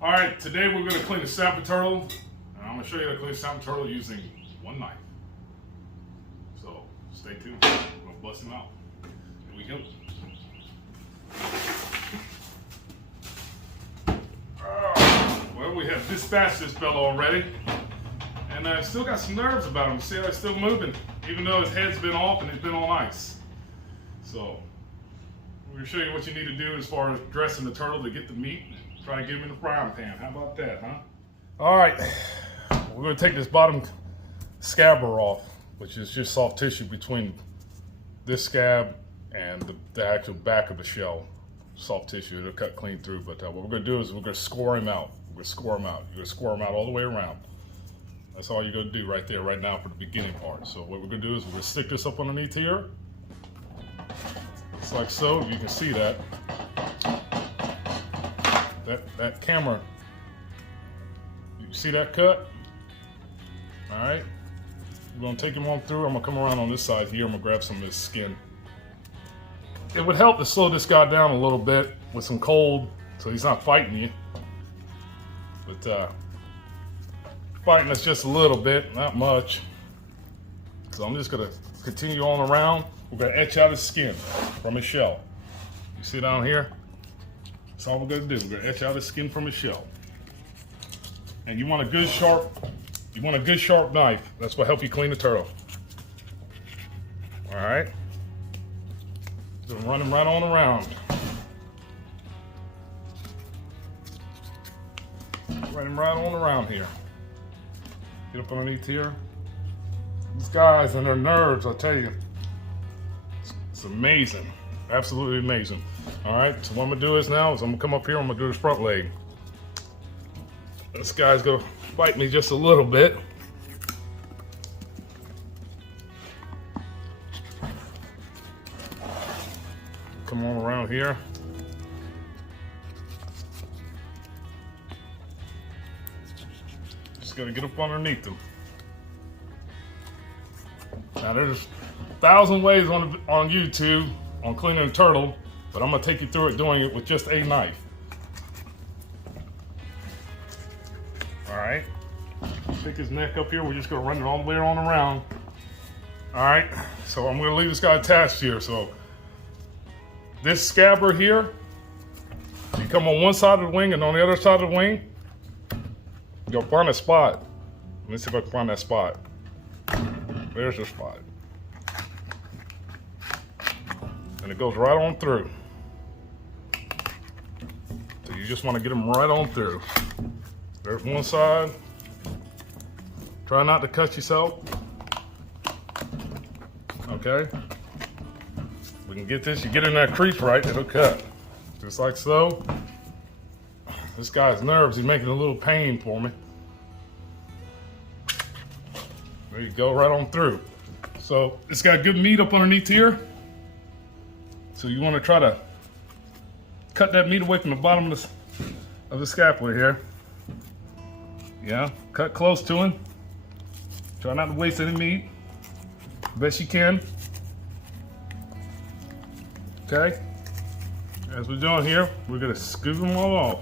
All right, today we're gonna clean a snapper turtle. And I'm gonna show you how to clean a snapper turtle using one knife. So stay tuned, we're gonna bust him out. Here we go. Well, we have dispatched this fellow already. And still got some nerves about him. See how he's still moving, even though his head's been off and he's been on ice. So we're gonna show you what you need to do as far as dressing the turtle to get the meat. Try to get him in the frying pan. How about that, huh? All right, we're gonna take this bottom scabber off, which is just soft tissue between this scab and the actual back of the shell. Soft tissue, it'll cut clean through. But what we're gonna do is we're gonna score him out. We're gonna score him out. You're gonna score him out all the way around. That's all you're gonna do right there, right now for the beginning part. So what we're gonna do is we're gonna stick this up underneath here. Just like so, you can see that. That camera, you see that cut? All right, we're gonna take him on through. I'm gonna come around on this side here. I'm gonna grab some of his skin. It would help to slow this guy down a little bit with some cold, so he's not fighting you. But fighting us just a little bit, not much. So I'm just gonna continue on around. We're gonna etch out his skin from his shell. You see down here? That's all we're gonna do. We're gonna etch out his skin from his shell. And you want a good sharp knife. That's what helps you clean the turtle. All right. Just run him right on around. Run him right on around here. Get up underneath here. These guys and their nerves, I tell you, it's amazing. Absolutely amazing. All right, so what I'm gonna do is now is I'm gonna come up here, I'm gonna do his front leg. This guy's gonna bite me just a little bit. Come on around here. Just gotta get up underneath him. Now there's 1,000 ways on YouTube on cleaning a turtle, but I'm gonna take you through it doing it with just a knife. All right, stick his neck up here. We're just gonna run it all the way on around. All right, so I'm gonna leave this guy attached here. So this scabber here, you come on one side of the wing and on the other side of the wing, you'll find a spot. Let me see if I can find that spot. There's the spot. And it goes right on through. So you just want to get them right on through. There's one side. Try not to cut yourself. Okay. We can get this, you get in that crease right, it'll cut. Just like so. This guy's nerves, he's making a little pain for me. There you go, right on through. So it's got good meat up underneath here. So you want to try to cut that meat away from the bottom of the scapula here. Yeah, cut close to him. Try not to waste any meat. Best you can. Okay. As we're doing here, we're gonna scoop them all off.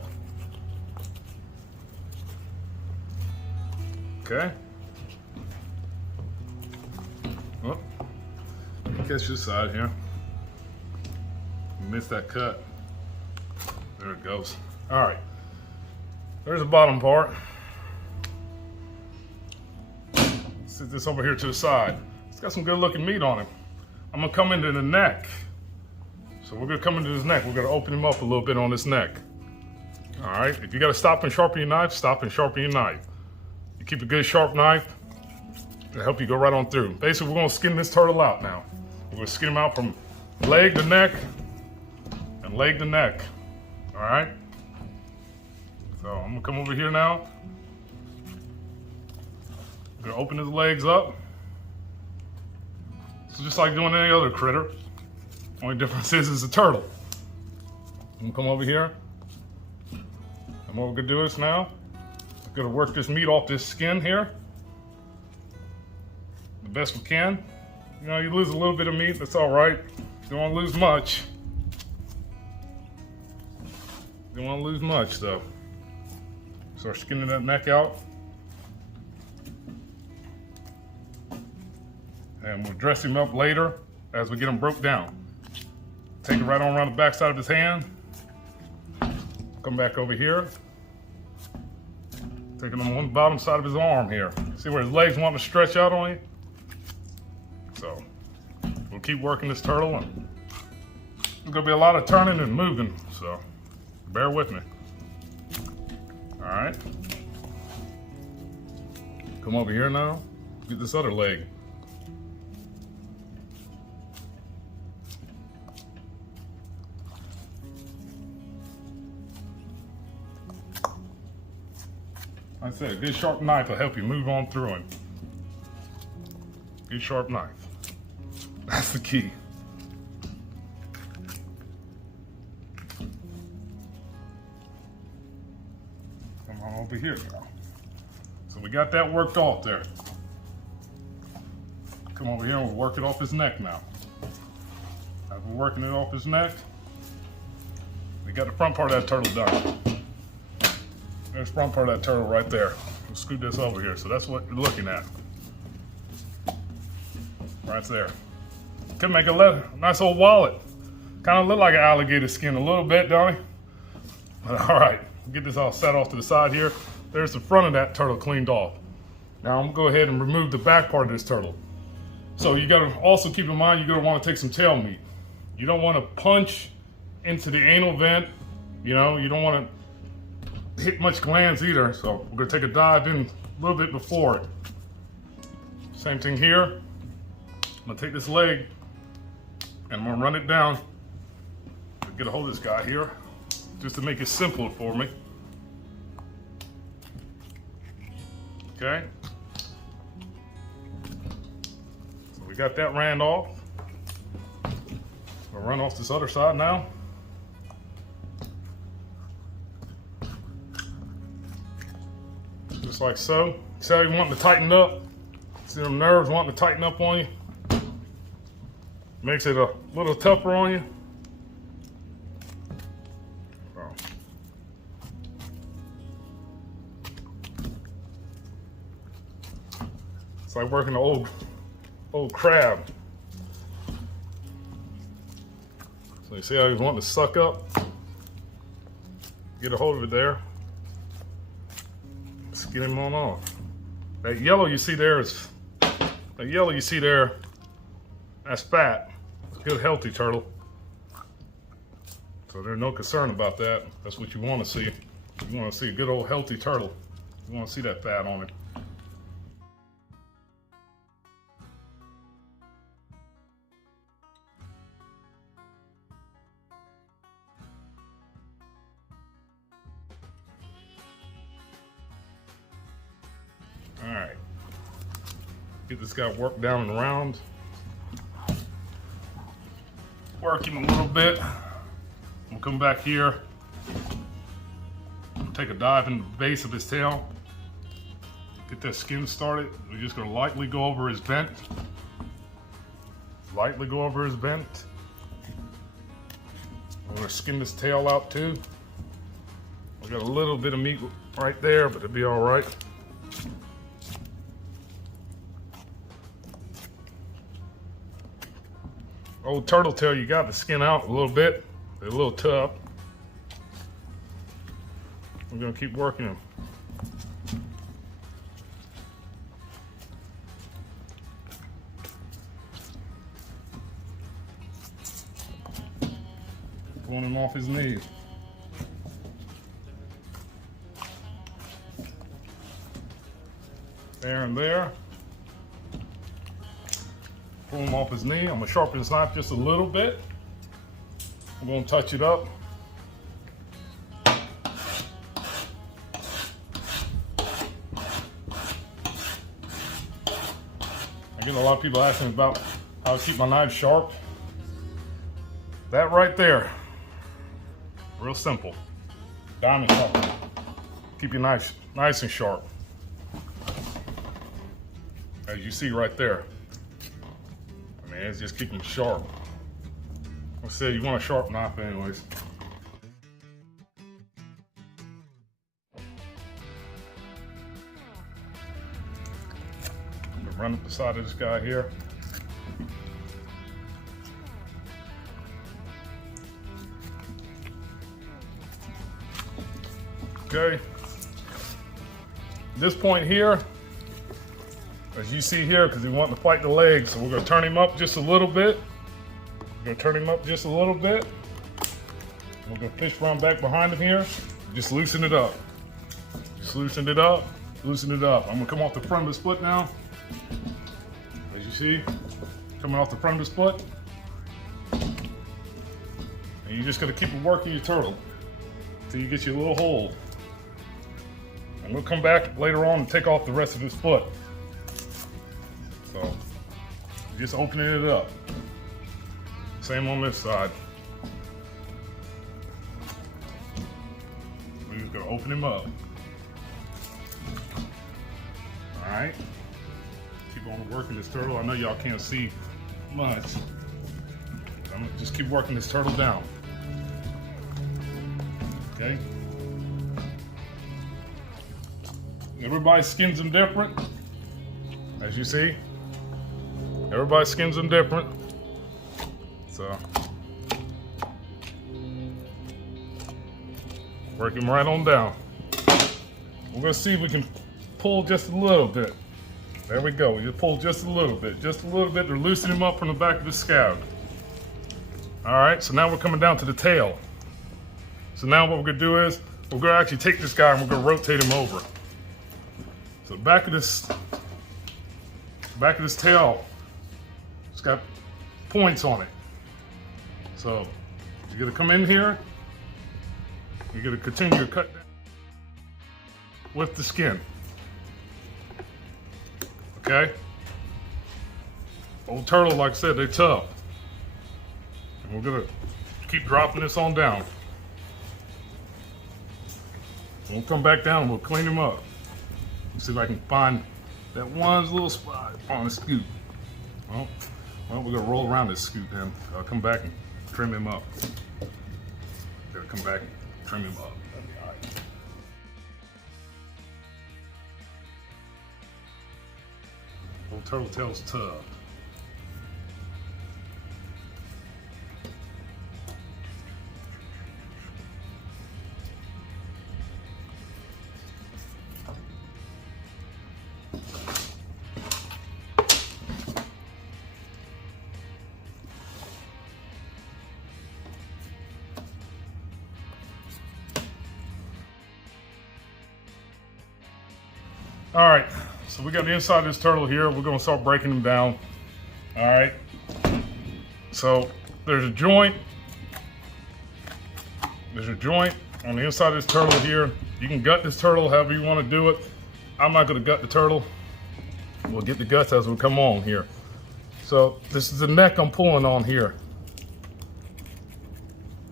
Okay. Oh, catch this side here. Missed that cut. There it goes. All right. There's the bottom part. Sit this over here to the side. It's got some good looking meat on him. I'm gonna come into the neck. So we're gonna come into his neck. We're gonna open him up a little bit on this neck. All right. If you gotta stop and sharpen your knife, stop and sharpen your knife. You keep a good sharp knife, it'll help you go right on through. Basically, we're gonna skin this turtle out now. We're gonna skin him out from leg to neck and leg to neck. All right. So I'm gonna come over here now. I'm gonna open his legs up. It's just like doing any other critter. Only difference is it's a turtle. I'm gonna come over here. And what we're gonna do is now, we're gonna work this meat off this skin here. The best we can. You know, you lose a little bit of meat, that's all right. You don't wanna lose much. You don't wanna lose much though. Start skinning that neck out. And we'll dress him up later as we get him broke down. Take it right on around the back side of his hand. Come back over here. Take it on the bottom side of his arm here. See where his legs want to stretch out on you? So we'll keep working this turtle, and there's gonna be a lot of turning and moving, so bear with me. All right. Come over here now. Get this other leg. Like I said, a good sharp knife will help you move on through him. Good sharp knife. That's the key. Come on over here now. So we got that worked off there. Come over here and we'll work it off his neck now. As we're working it off his neck, we got the front part of that turtle done. There's the front part of that turtle right there. We'll scoot this over here. So that's what you're looking at. Right there. Could make a nice old wallet. Kind of look like an alligator skin a little bit, don't it? But all right, get this all set off to the side here. There's the front of that turtle cleaned off. Now I'm gonna go ahead and remove the back part of this turtle. So you gotta also keep in mind, you're gonna wanna take some tail meat. You don't wanna punch into the anal vent. You know, you don't wanna hit much glands either. So we're gonna take a dive in a little bit before it. Same thing here. I'm gonna take this leg and I'm gonna run it down. Get a hold of this guy here, just to make it simple for me. Okay. So we got that ran off. We'll run off this other side now. Just like so. See how you want to tighten up? See them nerves wanting to tighten up on you? Makes it a little tougher on you. It's like working an old crab. So you see how he's wanting to suck up? Get a hold of it there. Let's get him on off. That yellow you see there, that's fat. It's a good healthy turtle. So there's no concern about that. That's what you want to see. You want to see a good old healthy turtle. You want to see that fat on it. All right, get this guy worked down and around. Work him a little bit. We'll come back here. We'll take a dive in the base of his tail. Get that skin started. We're just gonna lightly go over his vent. Lightly go over his vent. I'm gonna skin this tail out too. We got a little bit of meat right there, but it'll be all right. Old turtle tail, you got the skin out a little bit. They're a little tough. We're gonna keep working them. Pulling him off his knees. There and there. Pull him off his knee. I'm gonna sharpen his knife just a little bit. I'm gonna touch it up. I get a lot of people asking about how to keep my knife sharp. That right there, real simple. Diamond sharp. Keep your knife nice and sharp. As you see right there. I mean, it's just keep them sharp. I said you want a sharp knife anyways. run up the side of this guy here. Okay. This point here, as you see here, because he wants to fight the legs, so we're going to turn him up just a little bit. We're going to turn him up just a little bit. We're going to fish run back behind him here. Just loosen it up. Just loosen it up. Loosen it up. I'm going to come off the front of his foot now. As you see, coming off the front of his foot. And you're just going to keep working your turtle until you get your little hold. And we'll come back later on and take off the rest of his foot. So, just opening it up. Same on this side. We're just gonna open him up. All right. Keep on working this turtle. I know y'all can't see much. I'm gonna just keep working this turtle down. Okay. Everybody skins them different, as you see. Everybody skins them different. So, work him right on down. We're gonna see if we can pull just a little bit. There we go. We just pull just a little bit to loosen him up from the back of the scab. All right, so now we're coming down to the tail. So now what we're gonna do is, we're gonna actually take this guy and we're gonna rotate him over. So the back of this tail, it's got points on it. So you're gonna come in here, you're gonna continue to cut down with the skin. Okay? Old turtle, like I said, they're tough. And we're gonna keep dropping this on down. We'll come back down and we'll clean him up. See if I can find that one little spot on the scoop. Well, we're gonna roll around this scoop then. I'll come back and trim him up. Gotta come back and trim him up. That'll be all right. Old turtle tail's tough. All right, so we got the inside of this turtle here. We're gonna start breaking them down. All right, so there's a joint. There's a joint on the inside of this turtle here. You can gut this turtle however you wanna do it. I'm not gonna gut the turtle. We'll get the guts as we come on here. So this is the neck I'm pulling on here.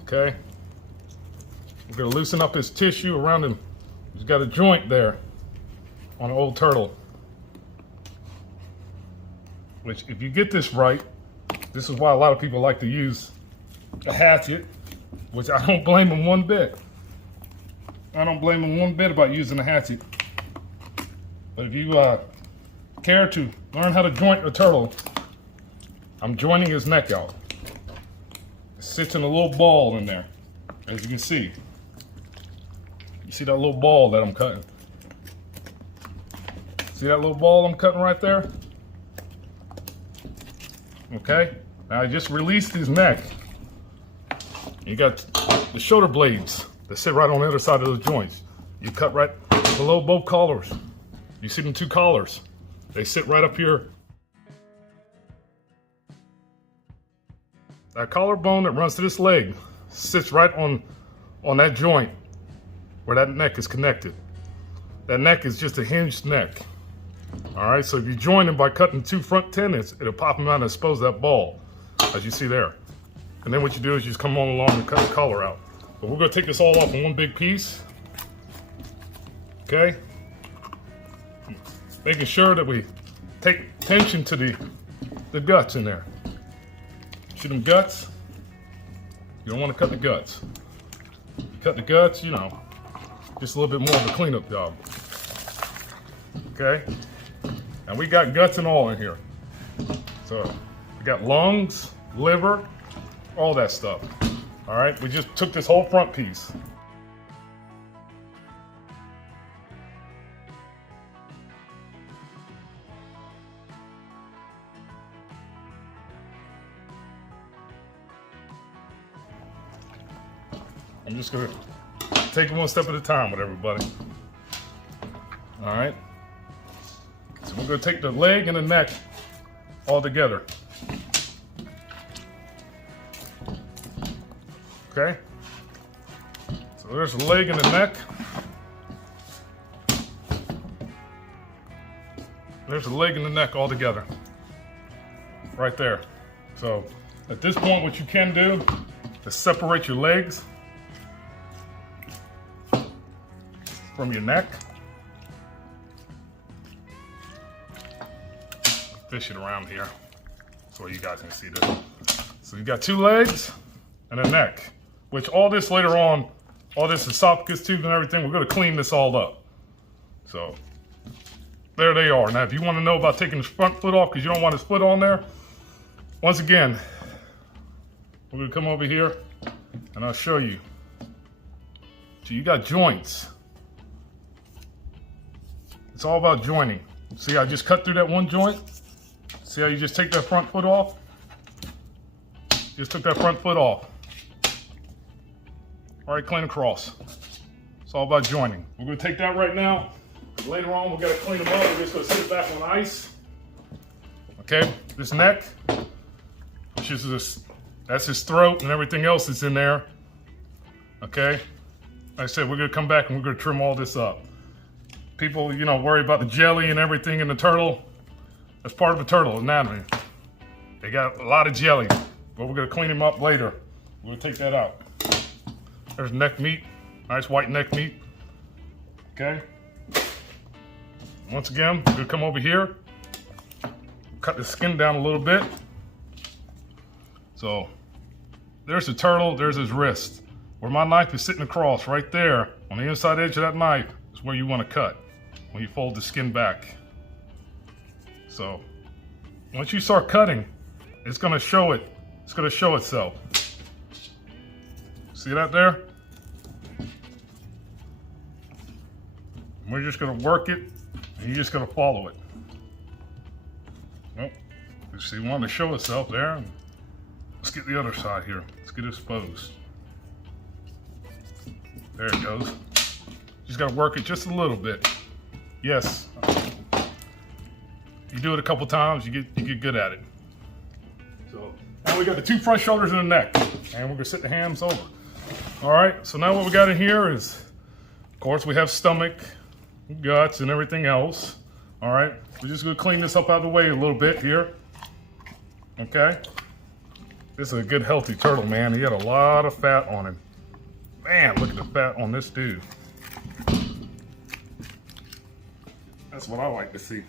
Okay, we're gonna loosen up his tissue around him. He's got a joint there on an old turtle, which if you get this right, this is why a lot of people like to use a hatchet, which I don't blame them one bit. I don't blame them one bit about using a hatchet. But if you care to learn how to joint a turtle, I'm joining his neck out. It sits in a little ball in there, as you can see. You see that little ball that I'm cutting? See that little ball I'm cutting right there? Okay, now I just released his neck. You got the shoulder blades that sit right on the other side of the joints. You cut right below both collars. You see them two collars? They sit right up here. That collarbone that runs to this leg sits right on that joint where that neck is connected. That neck is just a hinged neck. All right, so if you join them by cutting two front tendons, it'll pop them out and expose that ball, as you see there. And then what you do is you just come on along and cut the collar out. But we're gonna take this all off in one big piece. Okay? Making sure that we take attention to the guts in there. See them guts? You don't want to cut the guts. You cut the guts, you know, just a little bit more of a cleanup job. Okay? And we got guts and all in here. So we got lungs, liver, all that stuff. All right, we just took this whole front piece. I'm just gonna take it one step at a time with everybody. All right. So we're gonna take the leg and the neck all together. Okay. So there's the leg and the neck. There's the leg and the neck all together. Right there. So at this point, what you can do is separate your legs from your neck. Fish it around here so you guys can see this. So you got two legs and a neck, which all this later on, all this esophagus tube and everything, we're gonna clean this all up. So there they are. Now, if you wanna know about taking the front foot off because you don't want his foot on there, once again, we're gonna come over here and I'll show you. So you got joints. It's all about joining. See, I just cut through that one joint. See how you just take that front foot off? Just took that front foot off. All right, clean across. It's all about joining. We're gonna take that right now. Later on, we're gonna clean them up. We're just gonna sit it back on ice. Okay, this neck, which is this, that's his throat and everything else that's in there. Okay, like I said, we're gonna come back and we're gonna trim all this up. People, you know, worry about the jelly and everything in the turtle. That's part of the turtle anatomy. They got a lot of jelly, but we're gonna clean them up later. We're gonna take that out. There's neck meat, nice white neck meat. Okay. Once again, we're gonna come over here, cut the skin down a little bit. So there's the turtle, there's his wrist. Where my knife is sitting across, right there, on the inside edge of that knife, is where you wanna cut when you fold the skin back. So once you start cutting, it's gonna show it. It's gonna show itself. See that there? We're just gonna work it, and you're just gonna follow it. Well, you see, we want to show itself there. Let's get the other side here. Let's get it exposed. There it goes. Just gotta work it just a little bit. Yes. You do it a couple times, you get good at it. So now we got the two front shoulders and the neck, and we're gonna sit the hams over. All right. So now what we got in here is, of course, we have stomach, guts, and everything else. All right. We're just gonna clean this up out of the way a little bit here. Okay. This is a good healthy turtle, man. He got a lot of fat on him. Man, look at the fat on this dude. That's what I like to see.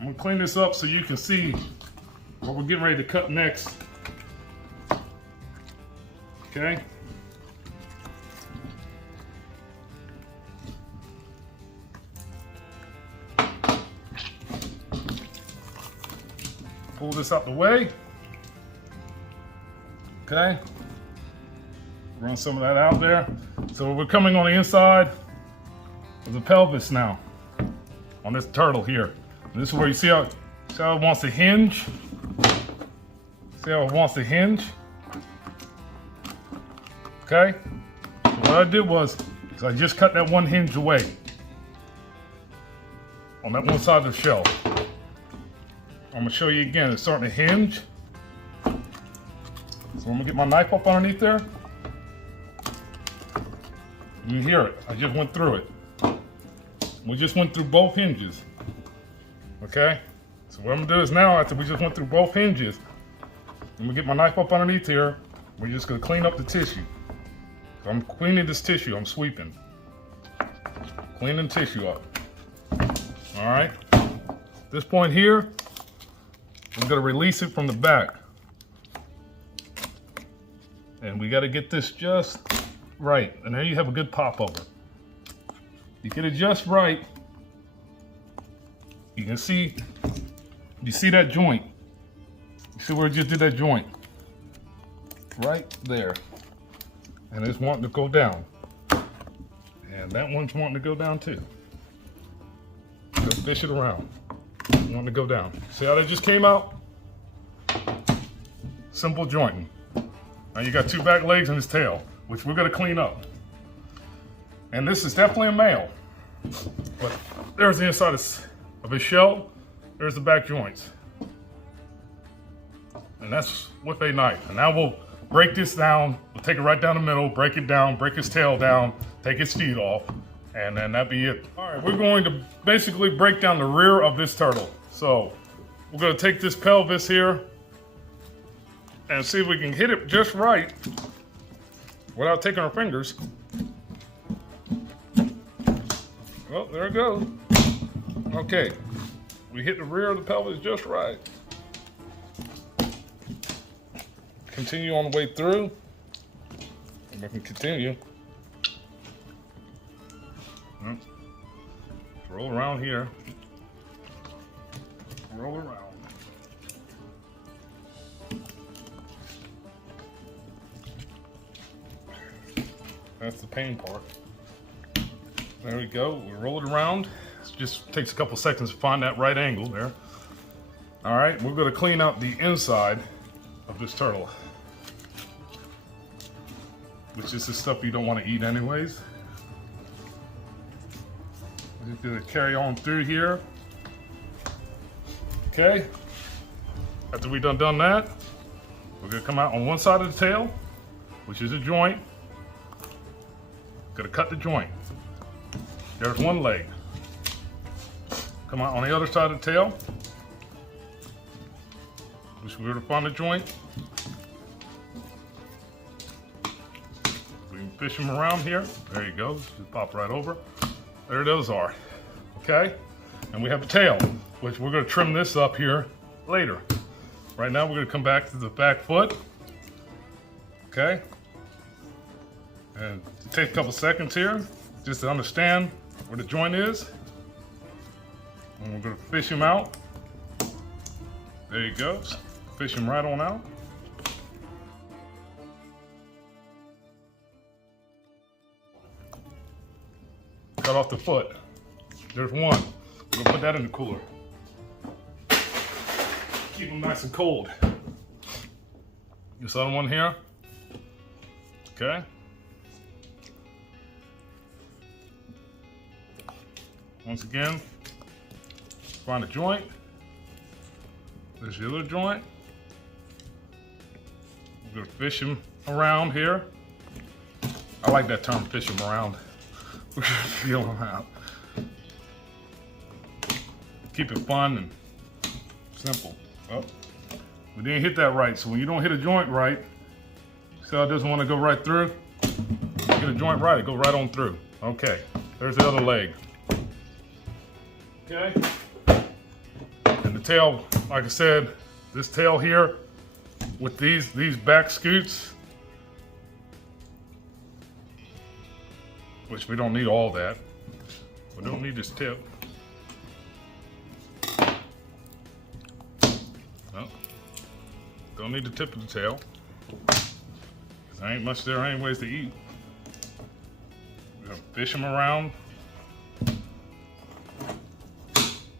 I'm gonna clean this up so you can see what we're getting ready to cut next. Okay. Pull this out the way. Okay. Run some of that out there. So we're coming on the inside of the pelvis now, on this turtle here. And this is where you see how it wants to hinge. See how it wants to hinge? Okay? So what I did was I just cut that one hinge away on that one side of the shell. I'm gonna show you again. It's starting to hinge. So I'm gonna get my knife up underneath there. You hear it. I just went through it. We just went through both hinges. Okay? So what I'm gonna do is now, after we just went through both hinges, I'm gonna get my knife up underneath here. We're just gonna clean up the tissue. So I'm cleaning this tissue. I'm sweeping. Cleaning tissue up. All right? At this point here, I'm gonna release it from the back. And we gotta get this just right. And there you have a good pop over. You get it just right, you can see, you see that joint? You see where it just did that joint? Right there. And it's wanting to go down. And that one's wanting to go down too. Just fish it around. Wanting to go down. See how that just came out? Simple jointing. Now you got two back legs and his tail, which we're gonna clean up. And this is definitely a male. But there's the inside of his shell. There's the back joints. And that's with a knife. And now we'll break this down. We'll take it right down the middle, break it down, break his tail down, take his feet off, and then that'd be it. All right, we're going to basically break down the rear of this turtle. So we're gonna take this pelvis here and see if we can hit it just right without taking our fingers. Well, there it goes. Okay, we hit the rear of the pelvis just right. Continue on the way through. If I can continue. Roll around here. Roll around. That's the pain part. There we go. We roll it around. It just takes a couple seconds to find that right angle there. All right, we're going to clean out the inside of this turtle, which is the stuff you don't want to eat anyways. We're just going to carry on through here. Okay. After we done that, we're going to come out on one side of the tail, which is a joint. Gonna cut the joint. There's one leg. Come out on the other side of the tail, which we're gonna find the joint. We can fish them around here. There you go. Just pop right over. There those are. Okay? And we have the tail, which we're gonna trim this up here later. Right now we're gonna come back to the back foot. Okay? And take a couple seconds here just to understand where the joint is. And we're gonna fish him out. There you go. Fish him right on out. Cut off the foot. There's one. We're gonna put that in the cooler. Keep them nice and cold. This other one here. Okay. Once again, find a joint. There's the other joint. We're gonna fish him around here. I like that term, fish him around. We're gonna feel him out. Keep it fun and simple. Oh, we didn't hit that right, so when you don't hit a joint right, see how it doesn't want to go right through? Get a joint right, it go right on through. Okay, there's the other leg. Okay, and the tail, like I said, this tail here with these back scoots, which we don't need all that. We don't need this tip. No, don't need the tip of the tail. There ain't much there anyways to eat. We're gonna fish them around.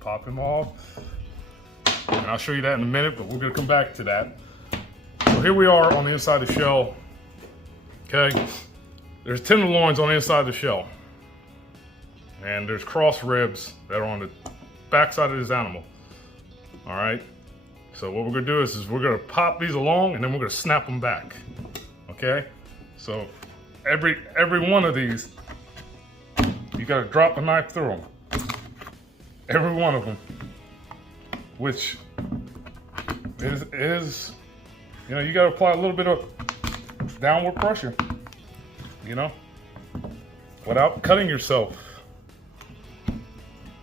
Pop him off, and I'll show you that in a minute, but we're gonna come back to that. So here we are on the inside of the shell. Okay, there's tenderloins on the inside of the shell, and there's cross ribs that are on the back side of this animal. All right, so what we're gonna do is we're gonna pop these along, and then we're gonna snap them back. Okay, so every one of these, you gotta drop the knife through them. Every one of them, which is, you know, you got to apply a little bit of downward pressure, you know, without cutting yourself.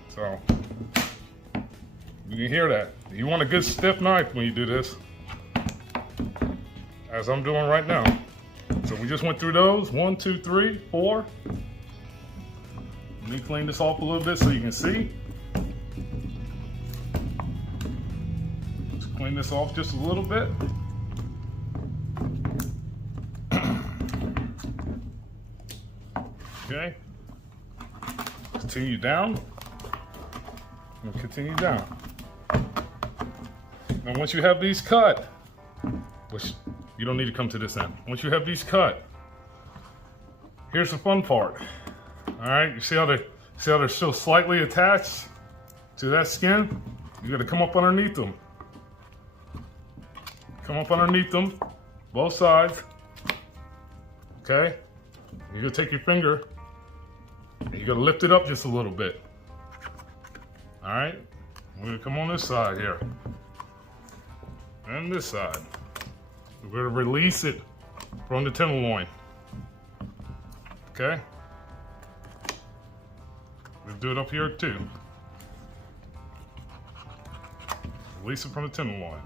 So you can hear that. You want a good stiff knife when you do this, as I'm doing right now. So we just went through those, 1, 2, 3, 4. Let me clean this off a little bit so you can see. clean this off just a little bit. Okay. Continue down. And continue down. Now once you have these cut, which you don't need to come to this end. Once you have these cut, here's the fun part. All right, you see how they're still slightly attached to that skin? You got to come up underneath them. Come up underneath them, both sides. Okay? You're gonna take your finger and you're gonna lift it up just a little bit. All right? We're gonna come on this side here. And this side. We're gonna release it from the tenderloin. Okay? We'll do it up here too. Release it from the tenderloin.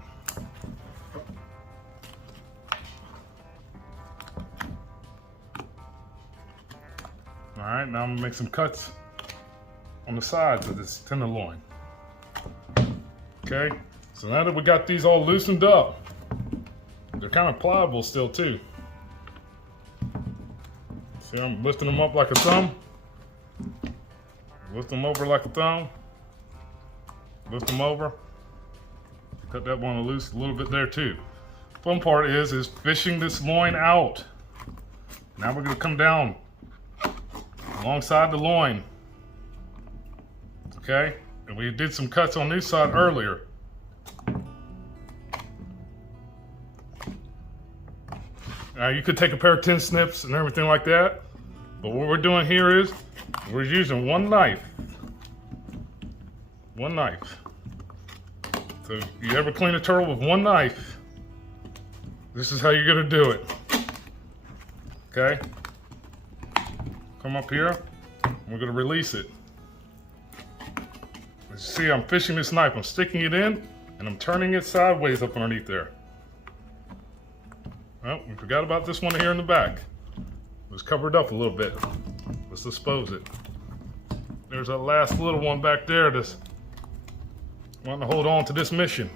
All right, now I'm gonna make some cuts on the sides of this tenderloin. Okay, so now that we got these all loosened up, they're kind of pliable still too. See, I'm lifting them up like a thumb. Lift them over like a thumb. Lift them over. Cut that one loose a little bit there too. Fun part is fishing this loin out. Now we're gonna come down alongside the loin. Okay, and we did some cuts on this side earlier. Now you could take a pair of tin snips and everything like that, but what we're doing here is we're using one knife. One knife. So if you ever clean a turtle with one knife, this is how you're gonna do it. Okay? Come up here, we're gonna release it. See, I'm fishing this knife, I'm sticking it in, and I'm turning it sideways up underneath there. Well, we forgot about this one here in the back. It was covered up a little bit. Let's dispose it. There's that last little one back there that's wanting to hold on to this mission.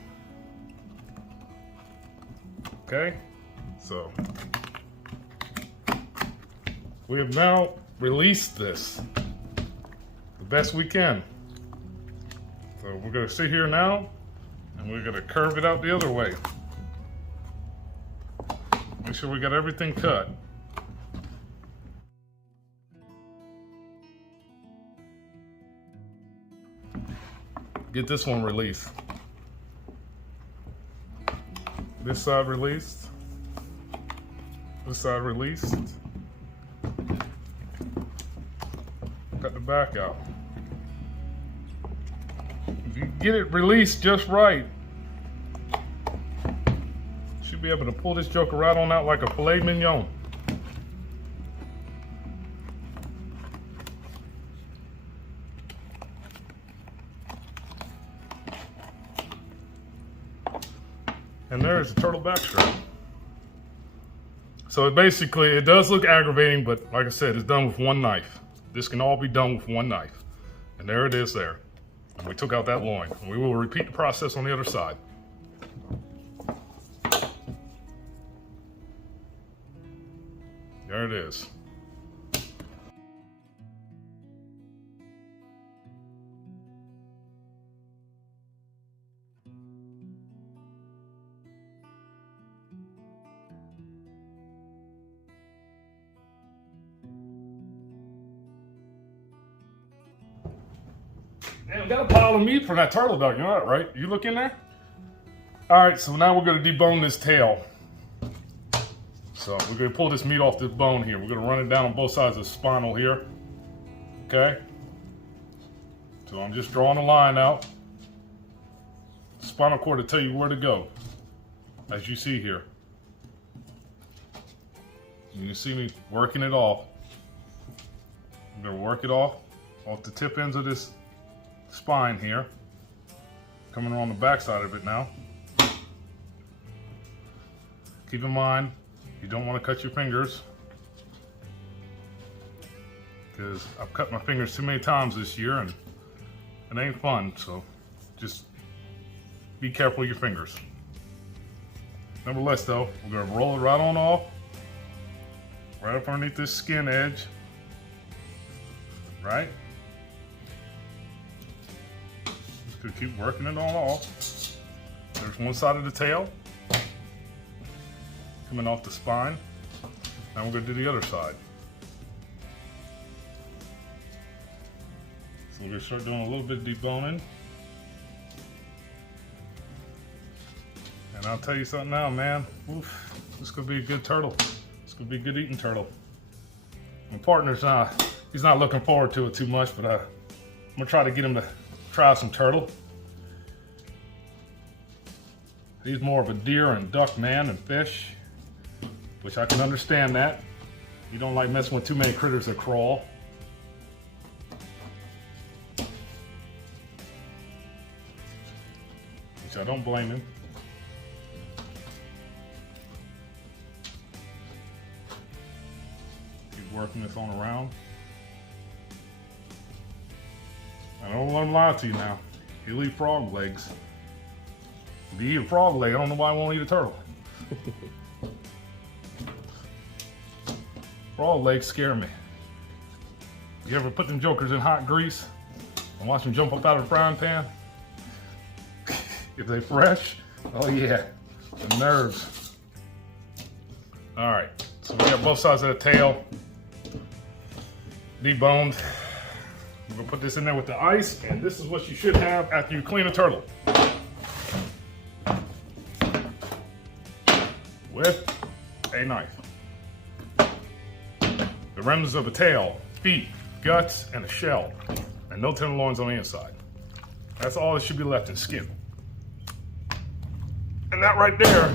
Okay, so we have now released this the best we can. So we're gonna sit here now and we're gonna curve it out the other way. Make sure we got everything cut. Get this one released. This side released. This side released. Cut the back out. If you get it released just right, you should be able to pull this joker right on out like a filet mignon. And there's the turtle back strap. So it does look aggravating, but like I said, it's done with one knife. This can all be done with one knife. And there it is there. And we took out that loin. And we will repeat the process on the other side. There it is. Man, we got a pile of meat from that turtle dog. You know that, right? You look in there? All right, so now we're going to debone this tail. So we're going to pull this meat off this bone here. We're going to run it down on both sides of the spinal here. Okay? So I'm just drawing a line out. The spinal cord will tell you where to go, as you see here. You can see me working it off. I'm going to work it off the tip ends of this spine here. Coming around the back side of it now. Keep in mind, you don't want to cut your fingers, because I've cut my fingers too many times this year and it ain't fun, so just be careful with your fingers. Nevertheless though, we're gonna roll it right on off, right up underneath this skin edge, right? Just gonna keep working it on off. There's one side of the tail, coming off the spine. Now we're gonna do the other side. So we're gonna start doing a little bit of deboning. And I'll tell you something now, man. Oof, this could be a good turtle. This could be a good eating turtle. My partner's he's not looking forward to it too much, but I'm gonna try to get him to try some turtle. He's more of a deer and duck man than fish, which I can understand that. You don't like messing with too many critters that crawl. Which I don't blame him. Working this on around. I don't let him lie to you now. He'll eat frog legs. If you eat a frog leg, I don't know why he won't eat a turtle. Frog legs scare me. You ever put them jokers in hot grease and watch them jump up out of the frying pan? If they fresh, oh yeah, the nerves. All right, so we got both sides of the tail deboned. We're gonna put this in there with the ice, and this is what you should have after you clean a turtle. With a knife. The remnants of the tail, feet, guts, and a shell, and no tenderloins on the inside. That's all that should be left in skin. And that right there,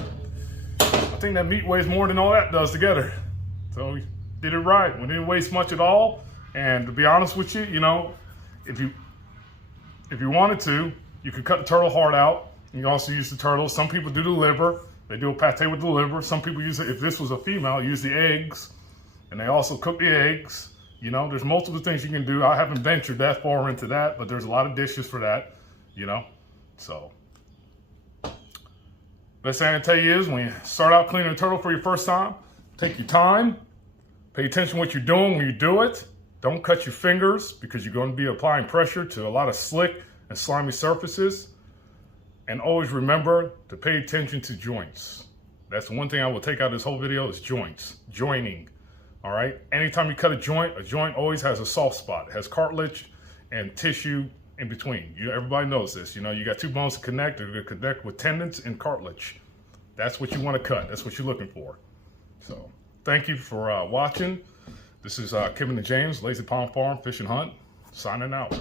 I think that meat weighs more than all that does together. So we did it right. We didn't waste much at all. And to be honest with you, you know, if you wanted to, you could cut the turtle heart out. You can also use the turtle. Some people do the liver. They do a pate with the liver. Some people use it, if this was a female, use the eggs. And they also cook the eggs. You know, there's multiple things you can do. I haven't ventured that far into that, but there's a lot of dishes for that, you know. So, best thing I can tell you is when you start out cleaning a turtle for your first time, take your time. Pay attention to what you're doing when you do it. Don't cut your fingers because you're going to be applying pressure to a lot of slick and slimy surfaces. And always remember to pay attention to joints. That's the one thing I will take out of this whole video is joints, joining. All right. Anytime you cut a joint always has a soft spot. It has cartilage and tissue in between. Everybody knows this. You know, you got two bones to connect. They're going to connect with tendons and cartilage. That's what you want to cut. That's what you're looking for. So thank you for watching. This is Kevin and James, Lazy Pond Farm Fish and Hunt, signing out.